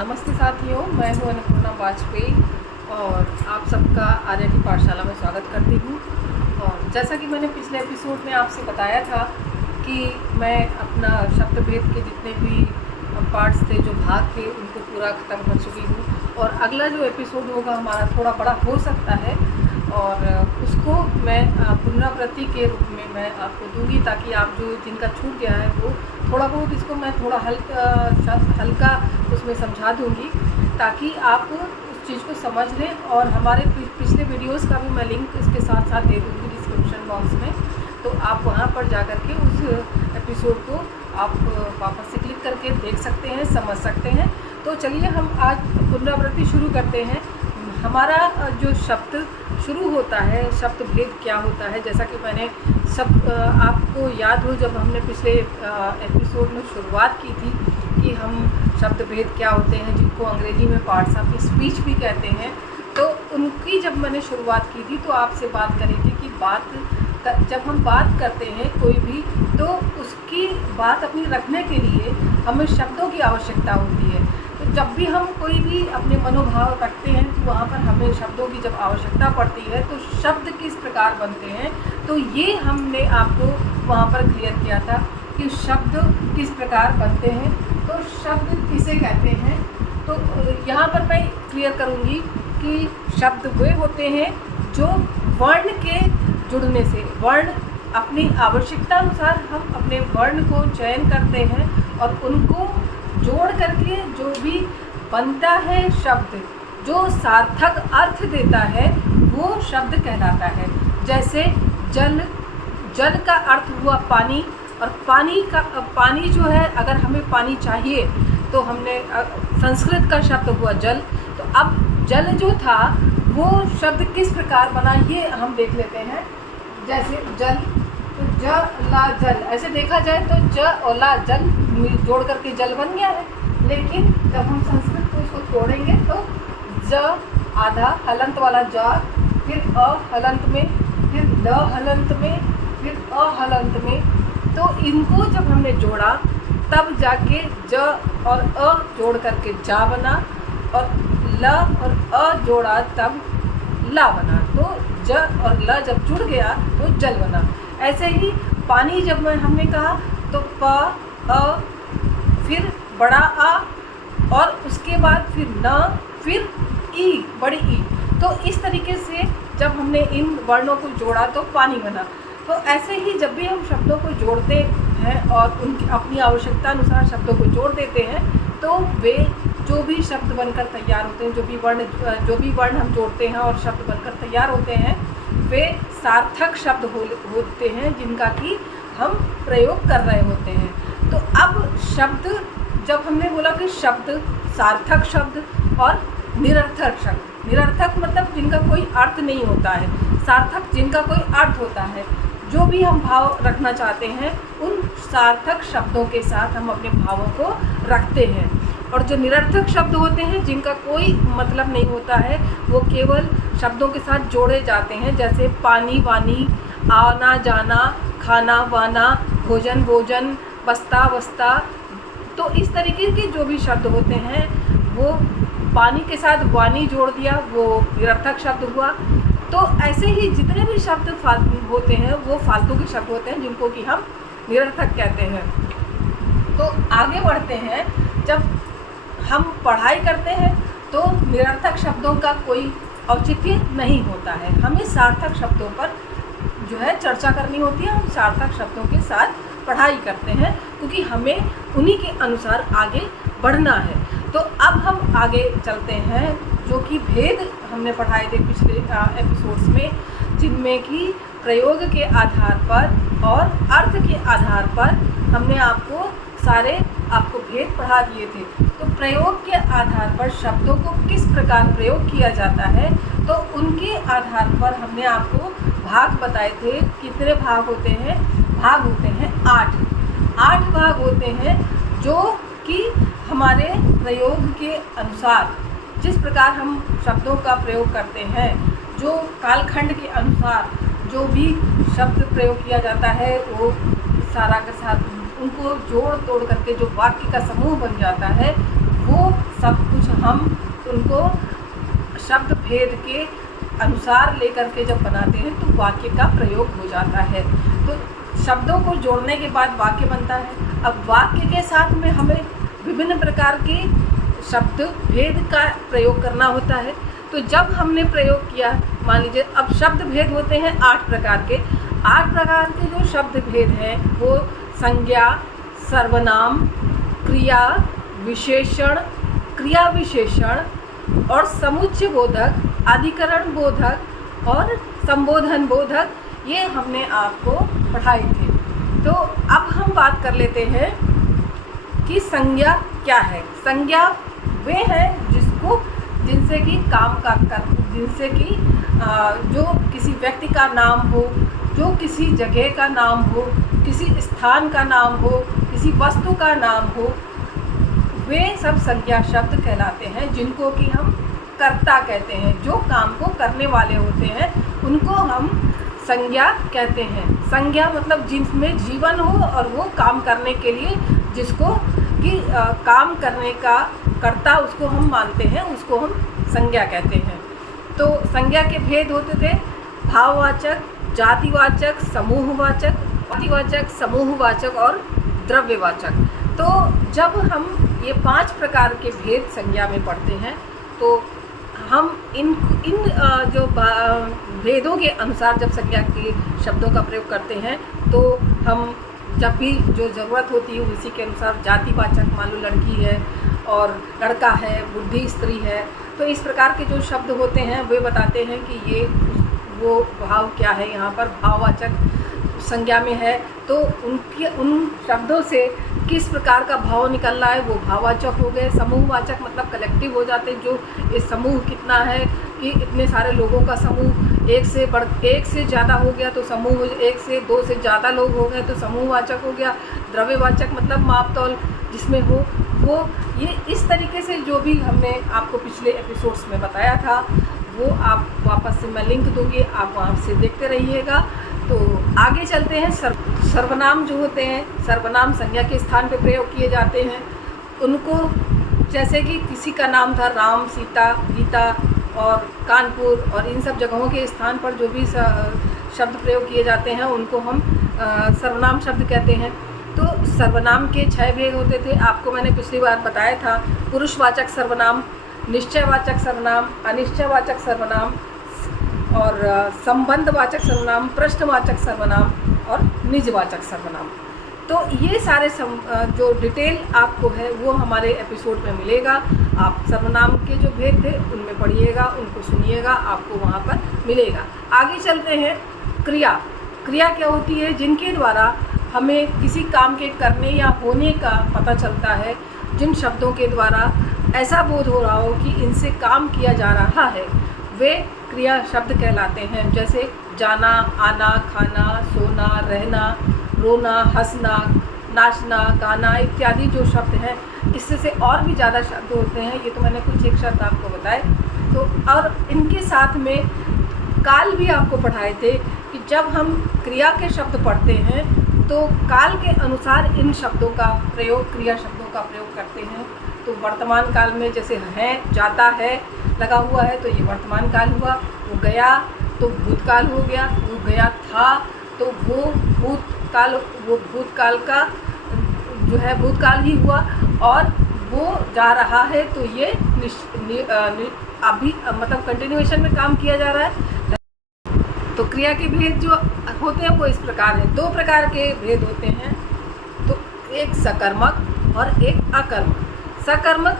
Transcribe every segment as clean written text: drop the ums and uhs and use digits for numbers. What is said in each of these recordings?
नमस्ते साथियों, मैं हूं अन्नपूर्णा वाजपेयी और आप सबका आर्य की पाठशाला में स्वागत करती हूं। और जैसा कि मैंने पिछले एपिसोड में आपसे बताया था कि मैं अपना शब्द भेद के जितने भी पार्ट्स थे, जो भाग थे, उनको पूरा ख़त्म कर चुकी हूँ। और अगला जो एपिसोड होगा हमारा थोड़ा बड़ा हो सकता है और उसको मैं पुनरावृत्ति के रूप में मैं आपको दूंगी, ताकि आप जो जिनका छूट गया है वो थोड़ा बहुत इसको मैं थोड़ा हल्का उसमें समझा दूंगी, ताकि आप उस चीज़ को समझ लें। और हमारे पिछले वीडियोस का भी मैं लिंक इसके साथ साथ दे दूँगी डिस्क्रिप्शन बॉक्स में, तो आप वहाँ पर जा कर के उस एपिसोड को आप वापस से क्लिक करके देख सकते हैं, समझ सकते हैं। तो चलिए हम आज पुनरावृत्ति शुरू करते हैं। हमारा जो शब्द शुरू होता है, शब्द भेद क्या होता है, जैसा कि मैंने आपको याद हो जब हमने पिछले एपिसोड में शुरुआत की थी कि हम शब्द भेद क्या होते हैं, जिनको अंग्रेजी में पार्ट्स ऑफ स्पीच भी कहते हैं। तो उनकी जब मैंने शुरुआत की थी तो आपसे बात करी थी कि जब हम बात करते हैं कोई भी, तो उसकी बात अपनी रखने के लिए हमें शब्दों की आवश्यकता होती है। तो जब भी हम कोई भी अपने मनोभाव रखते हैं तो वहाँ पर हमें शब्दों की जब आवश्यकता पड़ती है तो शब्द किस प्रकार बनते हैं, तो ये हमने आपको वहाँ पर क्लियर किया था कि शब्द किस प्रकार बनते हैं, तो शब्द किसे कहते हैं। तो यहाँ पर मैं क्लियर करूँगी कि शब्द वे होते हैं जो वर्ण के जुड़ने से, वर्ण अपनी आवश्यकता अनुसार हम अपने वर्ण को चयन करते हैं और उनको जोड़ करके जो भी बनता है शब्द, जो सार्थक अर्थ देता है, वो शब्द कहलाता है। जैसे जल, जल का अर्थ हुआ पानी, और पानी जो है, अगर हमें पानी चाहिए तो हमने संस्कृत का शब्द हुआ जल। तो अब जल जो था वो शब्द किस प्रकार बना, ये हम देख लेते हैं। जैसे जल, तो ज ला जल, ऐसे देखा जाए तो ज और ला जल जोड़ करके जल बन गया है। लेकिन जब हम संस्कृत को इसको तोड़ेंगे तो ज आधा हलंत वाला जा, फिर अ हलंत में, फिर ड हलंत में, फिर अ हलंत में, तो इनको जब हमने जोड़ा तब जाके ज और अ जोड़ करके जा बना, और ल और अ जोड़ा तब ला बना। तो ज और ल जब जुड़ गया तो जल बना। ऐसे ही पानी जब हमने कहा तो प अ, फिर बड़ा आ, और उसके बाद फिर न, फिर ई, बड़ी ई। तो इस तरीके से जब हमने इन वर्णों को जोड़ा तो पानी बना। तो ऐसे ही जब भी हम शब्दों को जोड़ते हैं और उनकी अपनी आवश्यकता अनुसार शब्दों को जोड़ देते हैं, तो वे जो भी शब्द बनकर तैयार होते हैं, जो भी वर्ण हम जोड़ते हैं और शब्द बनकर तैयार होते हैं, वे सार्थक शब्द होते हैं जिनका कि हम प्रयोग कर रहे होते हैं। तो अब शब्द, जब हमने बोला कि शब्द सार्थक शब्द और निरर्थक शब्द, निरर्थक मतलब जिनका कोई अर्थ नहीं होता है, सार्थक जिनका कोई अर्थ होता है, जो भी हम भाव रखना चाहते हैं उन सार्थक शब्दों के साथ हम अपने भावों को रखते हैं। और जो निरर्थक शब्द होते हैं, जिनका कोई मतलब नहीं होता है, वो केवल शब्दों के साथ जोड़े जाते हैं। जैसे पानी वानी, आना जाना, खाना वाना, भोजन भोजन, बस्ता वस्ता। तो इस तरीके के जो भी शब्द होते हैं, वो पानी के साथ वानी जोड़ दिया, वो निरर्थक शब्द हुआ। तो ऐसे ही जितने भी शब्द होते हैं वो फालतू के शब्द होते हैं, जिनको कि हम निरर्थक कहते हैं। तो आगे बढ़ते हैं, जब हम पढ़ाई करते हैं तो निरर्थक शब्दों का कोई औचित्य नहीं होता है, हमें सार्थक शब्दों पर जो है चर्चा करनी होती है। हम सार्थक शब्दों के साथ पढ़ाई करते हैं क्योंकि हमें उन्हीं के अनुसार आगे बढ़ना है। तो अब हम आगे चलते हैं, जो कि भेद हमने पढ़ाए थे पिछले एपिसोड्स में, जिनमें कि प्रयोग के आधार पर और अर्थ के आधार पर हमने आपको भेद पढ़ा दिए थे। तो प्रयोग के आधार पर शब्दों को किस प्रकार प्रयोग किया जाता है, तो उनके आधार पर हमने आपको भाग बताए थे। कितने भाग होते हैं? भाग होते हैं 8 भाग होते हैं, जो कि हमारे प्रयोग के अनुसार, जिस प्रकार हम शब्दों का प्रयोग करते हैं, जो कालखंड के अनुसार जो भी शब्द प्रयोग किया जाता है, वो सारा के साथ उनको जोड़ तोड़ करके जो वाक्य का समूह बन जाता है, वो सब कुछ हम उनको शब्द भेद के अनुसार लेकर के जब बनाते हैं तो वाक्य का प्रयोग हो जाता है। तो शब्दों को जोड़ने के बाद वाक्य बनता है। अब वाक्य के साथ में हमें विभिन्न प्रकार के शब्द भेद का प्रयोग करना होता है। तो जब हमने प्रयोग किया, मान लीजिए अब शब्द भेद होते हैं 8 प्रकार के। 8 प्रकार के जो शब्द भेद हैं वो संज्ञा, सर्वनाम, क्रिया विशेषण, क्रिया विशेषण और समुच्चय बोधक, अधिकरण बोधक और संबोधन बोधक, ये हमने आपको पढ़ाए थे। तो अब हम बात कर लेते हैं कि संज्ञा क्या है। संज्ञा वे हैं जिनसे कि काम का जिनसे कि जो किसी व्यक्ति का नाम हो, जो किसी जगह का नाम हो, किसी स्थान का नाम हो, किसी वस्तु का नाम हो, वे सब संज्ञा शब्द कहलाते हैं, जिनको कि हम कर्ता कहते हैं। जो काम को करने वाले होते हैं उनको हम संज्ञा कहते हैं। संज्ञा मतलब जिसमें जीवन हो और वो काम करने के लिए जिसको कि काम करने का कर्ता उसको हम मानते हैं, उसको हम संज्ञा कहते हैं। तो संज्ञा के भेद होते थे भाववाचक, जातिवाचक, समूहवाचक, जातिवाचक, समूहवाचक और द्रव्यवाचक। तो जब हम ये 5 प्रकार के भेद संज्ञा में पढ़ते हैं तो हम इन जो भेदों के अनुसार जब संज्ञा के शब्दों का प्रयोग करते हैं तो हम जब भी जो ज़रूरत होती है उसी के अनुसार जातिवाचक, मान लो लड़की है और लड़का है, बुढ़ी स्त्री है, तो इस प्रकार के जो शब्द होते हैं वे बताते हैं कि ये वो भाव क्या है। यहाँ पर भाववाचक संज्ञा में है तो उन शब्दों से किस प्रकार का भाव निकल रहा है वो भाववाचक हो गए। समूहवाचक मतलब कलेक्टिव हो जाते हैं, जो इस समूह कितना है कि इतने सारे लोगों का समूह, एक से ज़्यादा हो गया तो समूह, 1 से 2 से ज़्यादा लोग हो गए तो समूहवाचक हो गया। द्रव्यवाचक मतलब माप तौल जिसमें हो वो। ये इस तरीके से जो भी हमने आपको पिछले एपिसोड्स में बताया था वो आप वापस से मैं लिंक दूँगी, आप वहाँ से देखते रहिएगा। तो आगे चलते हैं। सर्वनाम जो होते हैं, सर्वनाम संज्ञा के स्थान पे प्रयोग किए जाते हैं। उनको जैसे कि किसी का नाम था राम, सीता, गीता और कानपुर और इन सब जगहों के स्थान पर जो भी शब्द प्रयोग किए जाते हैं उनको हम सर्वनाम शब्द कहते हैं। तो सर्वनाम के 6 भेद होते थे, आपको मैंने पिछली बार बताया था। पुरुषवाचक सर्वनाम, निश्चयवाचक सर्वनाम, अनिश्चयवाचक सर्वनाम और संबंधवाचक सर्वनाम, प्रश्नवाचक सर्वनाम और निजवाचक सर्वनाम। तो ये सारे जो डिटेल आपको है वो हमारे एपिसोड में मिलेगा। आप सर्वनाम के जो भेद थे उनमें पढ़िएगा, उनको सुनिएगा, आपको वहाँ पर मिलेगा। आगे चलते हैं। क्रिया। क्रिया क्या होती है? जिनके द्वारा हमें किसी काम के करने या होने का पता चलता है, जिन शब्दों के द्वारा ऐसा बोध हो रहा हो कि इनसे काम किया जा रहा है, वे क्रिया शब्द कहलाते हैं। जैसे जाना, आना, खाना, सोना, रहना, रोना, हंसना, नाचना, गाना इत्यादि जो शब्द हैं, इससे से और भी ज़्यादा शब्द होते हैं। ये तो मैंने कुछ एक शब्द आपको बताए। तो और इनके साथ में काल भी आपको पढ़ाए थे कि जब हम क्रिया के शब्द पढ़ते हैं तो काल के अनुसार इन शब्दों का प्रयोग, क्रिया शब्दों का प्रयोग करते हैं। तो वर्तमान काल में जैसे है, जाता है लगा हुआ है तो ये वर्तमान काल हुआ। वो गया तो भूतकाल हो गया। वो गया था तो वो भूतकाल का जो है भूतकाल ही हुआ। और वो जा रहा है तो ये अभी मतलब कंटिन्यूएशन में काम किया जा रहा है। तो क्रिया के भेद जो होते हैं वो इस प्रकार है। 2 प्रकार के भेद होते हैं, तो एक सकर्मक और एक अकर्मक। सकर्मक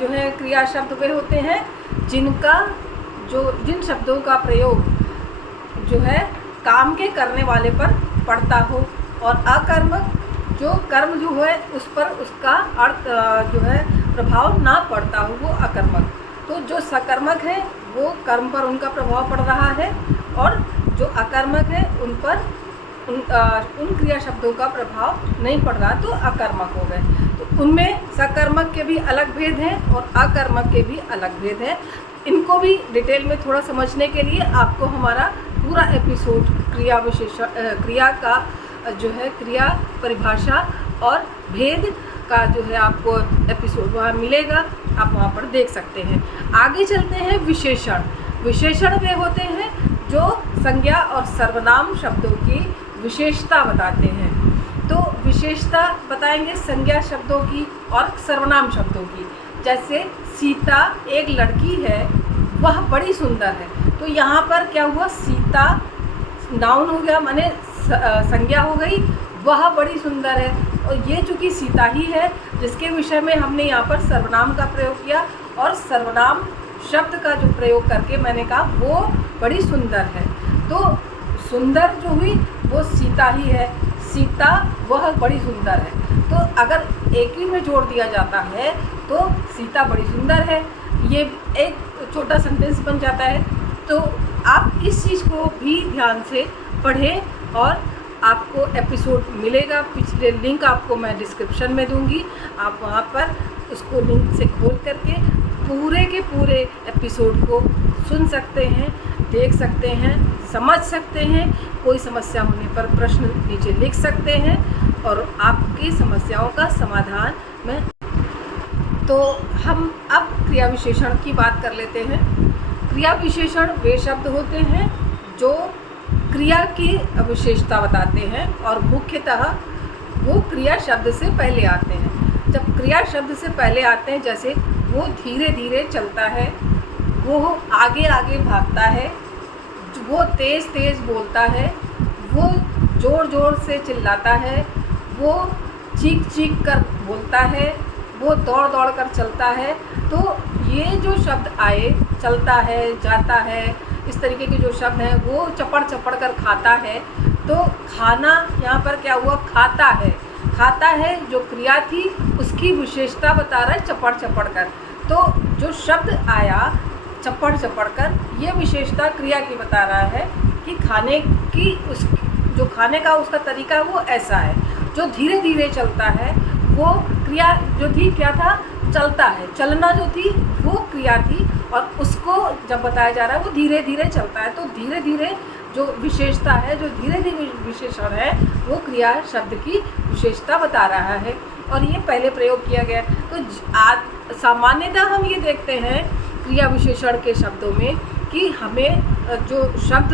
जो है क्रिया शब्द वे होते हैं जिन शब्दों का प्रयोग जो है काम के करने वाले पर पड़ता हो, और अकर्मक जो कर्म जो है उस पर उसका अर्थ जो है प्रभाव ना पड़ता हो, वो अकर्मक। तो जो सकर्मक है वो कर्म पर उनका प्रभाव पड़ रहा है, और जो अकर्मक है उन पर उन क्रिया शब्दों का प्रभाव नहीं पड़ रहा, तो अकर्मक हो गए। तो उनमें सकर्मक के भी अलग भेद हैं और अकर्मक के भी अलग भेद हैं। इनको भी डिटेल में थोड़ा समझने के लिए आपको हमारा पूरा एपिसोड क्रिया का जो है क्रिया परिभाषा और भेद का जो है आपको एपिसोड वहाँ मिलेगा, आप वहाँ पर देख सकते हैं। आगे चलते हैं विशेषण। विशेषण वे होते हैं जो संज्ञा और सर्वनाम शब्दों की विशेषता बताते हैं। तो विशेषता बताएंगे संज्ञा शब्दों की और सर्वनाम शब्दों की। जैसे सीता एक लड़की है, वह बड़ी सुंदर है। तो यहाँ पर क्या हुआ, सीता नाउन हो गया, माने संज्ञा हो गई, वह बड़ी सुंदर है। और ये चूँकि सीता ही है जिसके विषय में हमने यहाँ पर सर्वनाम का प्रयोग किया, और सर्वनाम शब्द का जो प्रयोग करके मैंने कहा वो बड़ी सुंदर है। तो सुंदर जो हुई वो सीता ही है, सीता वह बड़ी सुंदर है। तो अगर एक ही में जोड़ दिया जाता है तो सीता बड़ी सुंदर है, ये एक छोटा सेंटेंस बन जाता है। तो आप इस चीज़ को भी ध्यान से पढ़ें और आपको एपिसोड मिलेगा। पिछले लिंक आपको मैं डिस्क्रिप्शन में दूंगी, आप वहाँ पर उसको लिंक से खोल करके पूरे के पूरे एपिसोड को सुन सकते हैं, देख सकते हैं, समझ सकते हैं। कोई समस्या होने पर प्रश्न नीचे लिख सकते हैं और आपकी समस्याओं का समाधान मैं। तो हम अब क्रिया विशेषण की बात कर लेते हैं। क्रिया विशेषण वे शब्द होते हैं जो क्रिया की विशेषता बताते हैं और मुख्यतः वो क्रिया शब्द से पहले आते हैं। जब क्रिया शब्द से पहले आते हैं, जैसे वो धीरे धीरे चलता है, वो आगे आगे भागता है, वो तेज़ तेज़ बोलता है, वो ज़ोर ज़ोर से चिल्लाता है, वो चीख चीख कर बोलता है, वो दौड़ दौड़ कर चलता है। तो ये जो शब्द आए, चलता है, जाता है, इस तरीके के जो शब्द हैं, वो चपड़ चपड़ कर खाता है। तो खाना यहाँ पर क्या हुआ, खाता है। खाता है जो क्रिया थी उसकी विशेषता बता रहा है चपड़ चपड़ कर। तो जो शब्द आया चपड़ चपड़ कर, ये विशेषता क्रिया की बता रहा है कि खाने की उस जो खाने का उसका तरीका है वो ऐसा है। जो धीरे धीरे चलता है वो क्रिया जो थी क्या था, चलता है। चलना जो थी वो क्रिया थी और उसको जब बताया जा रहा है वो धीरे धीरे चलता है। तो धीरे धीरे जो विशेषता है, जो धीरे धीरे विशेषण है, वो क्रिया शब्द की विशेषता बता रहा है और ये पहले प्रयोग किया गया। तो सामान्यतः हम ये देखते हैं क्रिया विशेषण के शब्दों में कि हमें जो शब्द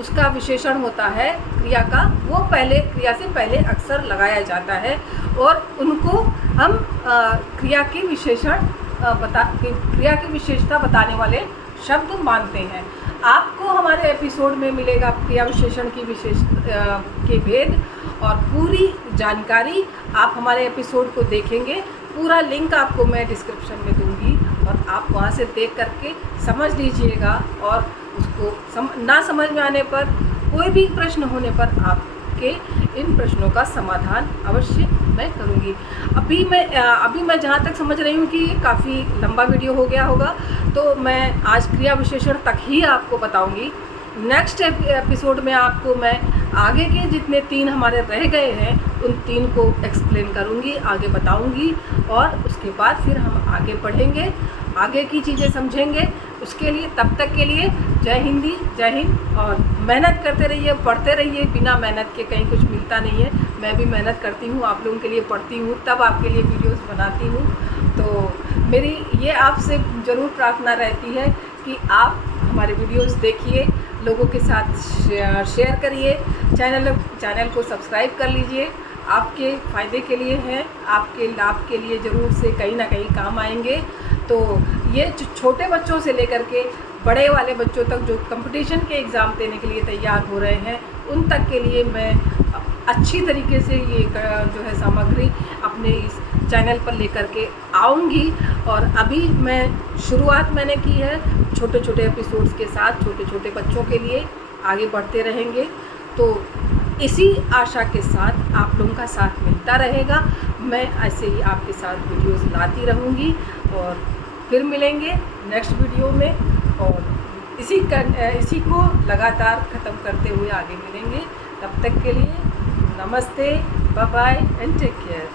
उसका विशेषण होता है क्रिया का, वो पहले क्रिया से पहले अक्सर लगाया जाता है और उनको हम क्रिया की विशेषता बताने वाले शब्द मानते हैं। आपको हमारे एपिसोड में मिलेगा क्रिया विशेषण की के भेद और पूरी जानकारी। आप हमारे एपिसोड को देखेंगे, पूरा लिंक आपको मैं डिस्क्रिप्शन में दूंगी और आप वहां से देख करके समझ लीजिएगा। और उसको ना समझ में आने पर, कोई भी प्रश्न होने पर आपके इन प्रश्नों का समाधान अवश्य मैं करूंगी। अभी मैं जहाँ तक समझ रही हूँ कि काफ़ी लंबा वीडियो हो गया होगा, तो मैं आज क्रिया विशेषण तक ही आपको बताऊंगी। नेक्स्ट एपिसोड में आपको मैं आगे के जितने 3 हमारे रह गए हैं उन 3 को एक्सप्लेन करूंगी, आगे बताऊंगी और उसके बाद फिर हम आगे पढ़ेंगे, आगे की चीज़ें समझेंगे। उसके लिए तब तक के लिए जय हिंदी, जय हिंद। और मेहनत करते रहिए, पढ़ते रहिए। बिना मेहनत के कहीं कुछ मिलता नहीं है। मैं भी मेहनत करती हूँ, आप लोगों के लिए पढ़ती हूँ, तब आपके लिए वीडियोस बनाती हूँ। तो मेरी ये आपसे ज़रूर प्रार्थना रहती है कि आप हमारे वीडियोस देखिए, लोगों के साथ शेयर करिए, चैनल को सब्सक्राइब कर लीजिए। आपके फ़ायदे के लिए है, आपके लाभ के लिए ज़रूर से कहीं ना कहीं काम आएंगे। तो ये छोटे बच्चों से लेकर के बड़े वाले बच्चों तक जो कंपटीशन के एग्ज़ाम देने के लिए तैयार हो रहे हैं, उन तक के लिए मैं अच्छी तरीके से ये जो है सामग्री अपने इस चैनल पर लेकर के आऊँगी। और अभी मैं शुरुआत मैंने की है छोटे छोटे एपिसोड्स के साथ, छोटे छोटे बच्चों के लिए आगे बढ़ते रहेंगे। तो इसी आशा के साथ आप लोगों का साथ मिलता रहेगा। मैं ऐसे ही आपके साथ वीडियोस लाती रहूँगी और फिर मिलेंगे नेक्स्ट वीडियो में और इसी को लगातार ख़त्म करते हुए आगे मिलेंगे। तब तक के लिए नमस्ते, bye bye and take care.